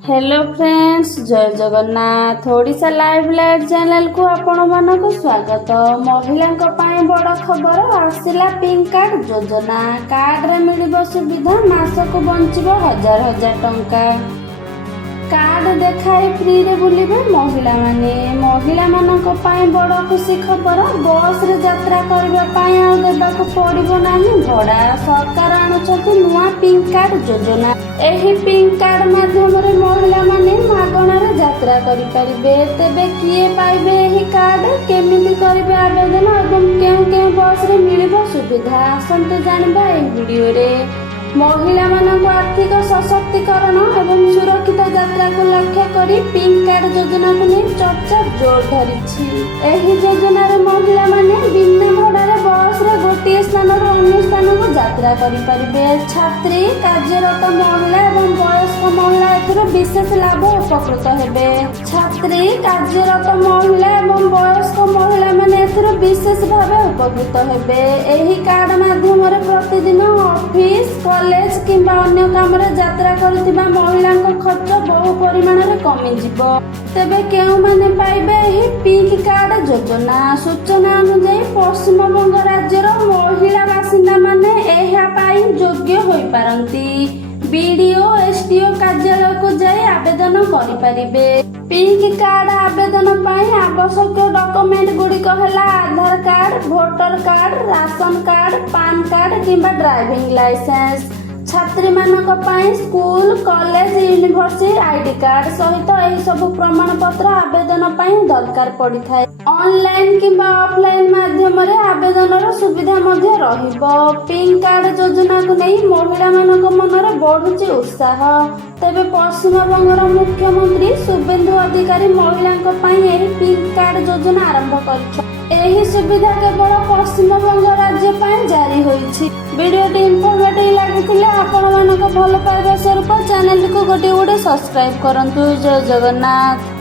Hello friends, जय Jagannath. Odisha live light channel को आपण मानक स्वागत। महिला बड़ खबर आसिला पिंक कार्ड योजना। कार्ड रे मिलिबो सुविधा, मासको बंचिबो हजार हजार टंका। कार्ड देखाई फ्री रे बुलिबे महिला माने। महिला मानक पाए बड़ खुशी खबर। बस रे यात्रा करबा पाए आ देबाको पड़िबो नाही भड़ा। सरकार आणुछथि नुआ पिंक कार्ड योजना। एही पिंक कार्ड माध्यम रे महिला माने मागणा रे यात्रा करि परिबे। तेबे किए पाइबे एही कार्ड, केमिति करिबे आवेदन एवं केउ बस रे मिलिबो सुविधा, आसंते जानिबा एही वीडियो रे। महिला मानक आर्थिक सशक्तिकरण एवं सुरक्षित यात्रा को लक्ष्य करी पिंक कार्ड योजना को नहीं चर्चा जोर धरिछि। एही योजना रे महिला माने बिना भड़ारे बस रे गोटे स्थान रो अन्य स्थान को यात्रा करि परिबे। छात्री, कार्यरत महिला एवं वयस्क महिला एथरो विशेष लाभ उपकृत हेबे। छात्री, कार्यरत महिला एवं वयस्क महिला माने एथरो विशेष भावे उपकृत हेबे। एही कार्ड माध्यम रे प्रतिदिन ऑफिस, कॉलेज किंबा अन्य काम रे यात्रा करुथिबा महिला खर्च बहु परिमाण रे कमी जिवो। तेबे केउ माने पाइबे एही पिंक कार्ड योजना। सूचना अनुसार पश्चिमबंग राज्यर महिला बासिंदा माने एहा पाई योग्य होई पारंती। बीडीओ एसडीओ कार्यालय को जाई आवेदन करि परिबे। पिंक कार्ड आवेदन पाई आवश्यक डॉक्यूमेंट गुड़िक हैला Aadhaar card, voter card, ration card, PAN card किंबा ड्राइविंग लाइसेंस। छात्री मानक पाई school, college, university ID card सहित एही सब प्रमाण पत्र आवेदन पाई दरकार पड़ी थाए। ऑनलाइन किंबा ऑफलाइन माध्यम रे आवेदन रो सुविधा मध्ये रहिबो। पिंक कार्ड योजना को नहीं महिला मानक मन रे बढ़ुची उत्साह। तेबे पश्चिमबंगर मुख्यमंत्री शुभेंदु अधिकारी महिला पाई एही पिंक कार्ड योजना आरंभ करिछ। एही सुविधा केवल पश्चिमबंग राज्य पाई जारी होईछि। वीडियोटी इनफॉर्मेटिव लागिथिले आपण मानक भल पाइबा स्वरूप चैनल को गोटे सब्सक्राइब करंतु। जय जगन्नाथ।